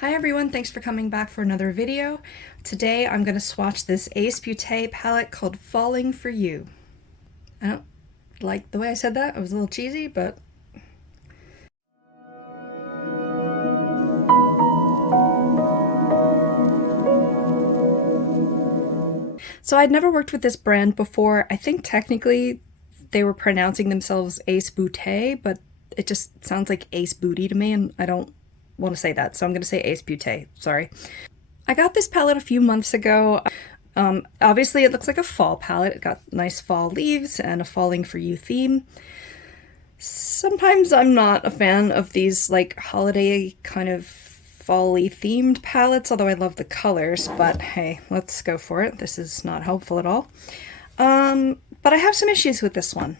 Hi everyone, thanks for coming back for another video. Today I'm going to swatch this Ace Beaute palette called Falling for You. I don't like the way I said that, it was a little cheesy, but... So I'd never worked with this brand before. I think technically they were pronouncing themselves Ace Beaute, but it just sounds like Ace Beaute to me, and I don't want to say that, so I'm going to say Ace Beaute. Sorry. I got this palette a few months ago. Obviously it looks like a fall palette. It got nice fall leaves and a Falling for You theme. Sometimes I'm not a fan of these like holiday kind of fall-y themed palettes, although I love the colors, but hey, let's go for it. This is not helpful at all. But I have some issues with this one.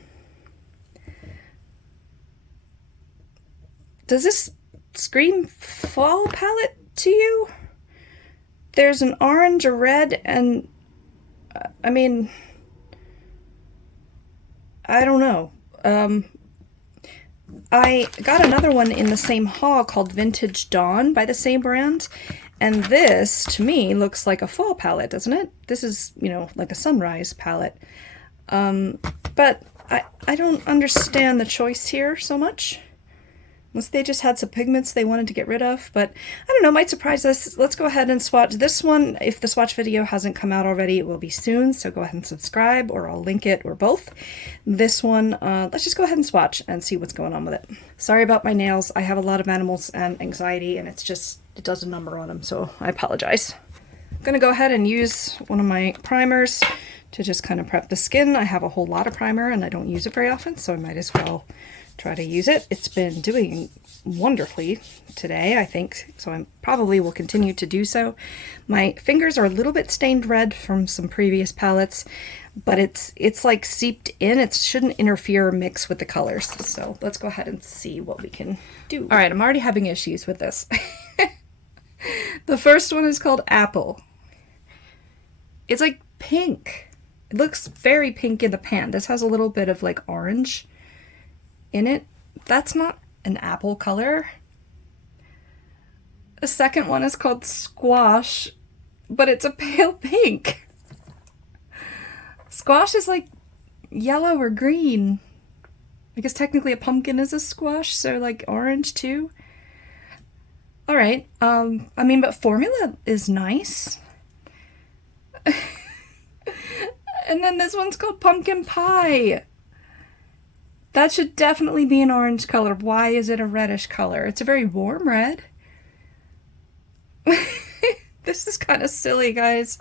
Does this scream fall palette to you? There's an orange, a red, and I mean, I don't know. I got another one in the same haul called Vintage Dawn by the same brand, and this, to me, looks like a fall palette, doesn't it? This is, you know, like a sunrise palette. But I don't understand the choice here so much. Unless they just had some pigments they wanted to get rid of, but I don't know, might surprise us. Let's go ahead and swatch this one. If the swatch video hasn't come out already, it will be soon, so go ahead and subscribe, or I'll link it, or both. This one, let's just go ahead and swatch and see what's going on with it. Sorry about my nails. I have a lot of animals and anxiety, and it's just, it does a number on them, so I apologize. I'm gonna go ahead and use one of my primers to just kind of prep the skin. I have a whole lot of primer, and I don't use it very often, so I might as well try to use it. It's been doing wonderfully today, I think, so I probably will continue to do so. My fingers are a little bit stained red from some previous palettes, but it's like seeped in. It shouldn't interfere or mix with the colors, so let's go ahead and see what we can do. All right, I'm already having issues with this. The first one is called Apple. It's like pink. It looks very pink in the pan. This has a little bit of like orange in it. That's not an apple color. The second one is called Squash, but it's a pale pink. Squash is like yellow or green. I guess technically a pumpkin is a squash, so like orange too. All right. I mean, but formula is nice. And then this one's called Pumpkin Pie. That should definitely be an orange color. Why is it a reddish color? It's a very warm red. This is kind of silly, guys.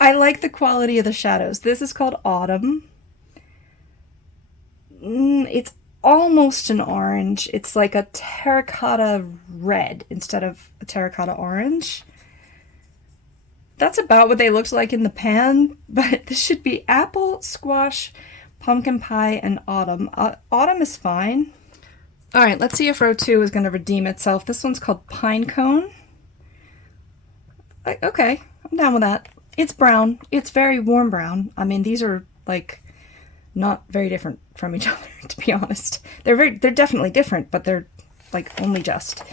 I like the quality of the shadows. This is called Autumn. It's almost an orange. It's like a terracotta red instead of a terracotta orange. That's about what they looked like in the pan, but this should be Apple, Squash, Pumpkin Pie, and Autumn. Autumn is fine. All right, let's see if row 2 is going to redeem itself. This one's called Pine Cone. Okay, I'm down with that. It's brown. It's very warm brown. I mean, these are like not very different from each other, to be honest. They're definitely different, but they're like only just.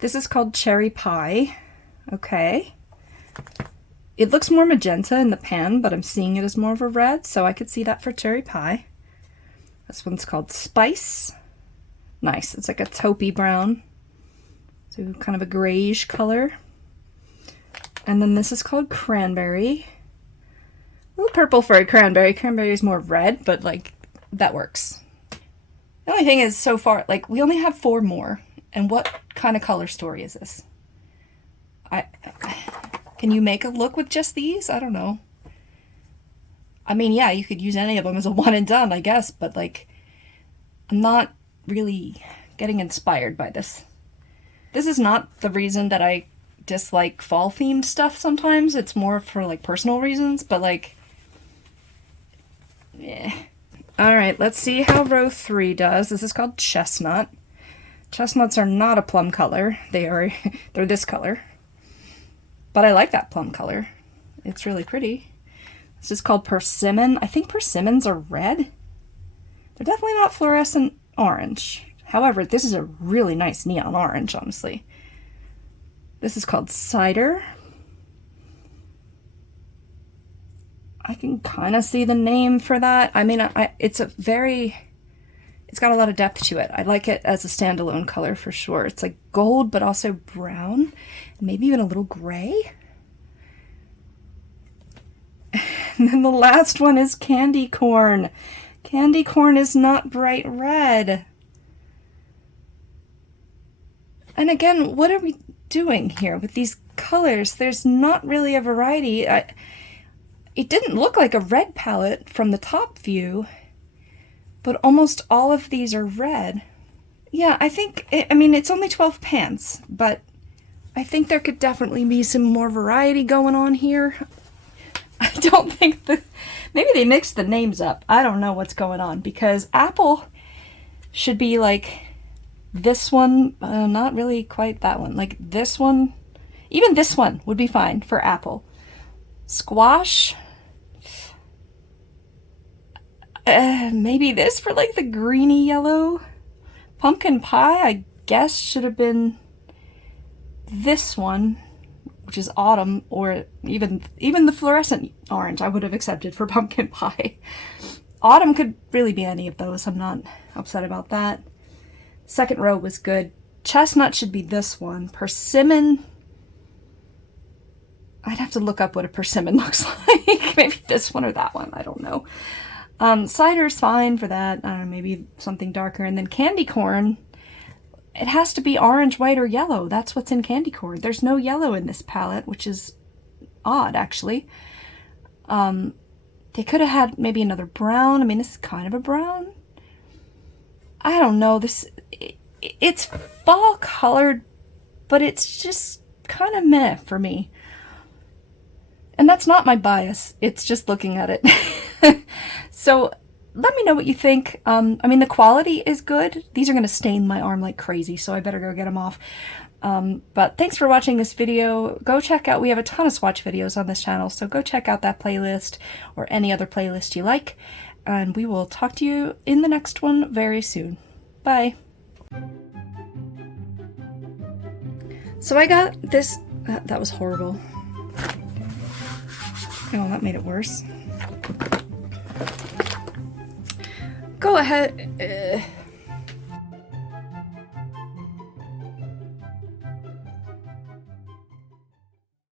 This is called Cherry Pie. Okay. It looks more magenta in the pan, but I'm seeing it as more of a red, so I could see that for Cherry Pie. This one's called Spice. Nice. It's like a taupey brown. So kind of a grayish color. And then this is called Cranberry. A little purple for a cranberry. Cranberry is more red, but like, that works. The only thing is, so far, like, we only have 4 more. And what kind of color story is this? Can you make a look with just these? I don't know. I mean, yeah, you could use any of them as a one and done, I guess, but like, I'm not really getting inspired by this. This is not the reason that I dislike fall themed stuff sometimes. It's more for like personal reasons, but like, yeah. All right, let's see how row 3 does. This is called Chestnut. Chestnuts are not a plum color. They're this color. But I like that plum color. It's really pretty. This is called Persimmon. I think persimmons are red. They're definitely not fluorescent orange. However, this is a really nice neon orange, honestly. This is called Cider. I can kind of see the name for that. I mean, it's got a lot of depth to it. I like it as a standalone color for sure. It's like gold, but also brown, and maybe even a little gray. And then the last one is Candy Corn. Candy Corn is not bright red. And again, what are we doing here with these colors? There's not really a variety. It didn't look like a red palette from the top view, but almost all of these are red. Yeah, I mean, it's only 12 pants, but I think there could definitely be some more variety going on here. I don't think maybe they mixed the names up. I don't know what's going on, because Apple should be like this one, not really quite that one. Like this one, even this one would be fine for Apple. Squash, maybe this for like the greeny yellow. Pumpkin Pie, I guess, should have been this one, which is autumn, or even the fluorescent orange I would have accepted for Pumpkin Pie. Autumn could really be any of those. I'm not upset about that. Second row was good. Chestnut should be this one. Persimmon, I'd have to look up what a persimmon looks like. Maybe this one or that one, I don't know. Cider's fine for that. I don't know, maybe something darker. And then Candy Corn, it has to be orange, white, or yellow. That's what's in Candy Corn. There's no yellow in this palette, which is odd, actually. They could have had maybe another brown. I mean, this is kind of a brown. I don't know. It's fall colored, but it's just kind of meh for me. And that's not my bias. It's just looking at it. So let me know what you think. I mean, the quality is good. These are going to stain my arm like crazy, so I better go get them off. But thanks for watching this video. Go check out, we have a ton of swatch videos on this channel, so go check out that playlist or any other playlist you like. And we will talk to you in the next one very soon. Bye. So I got this, that was horrible. Oh, that made it worse. Go ahead.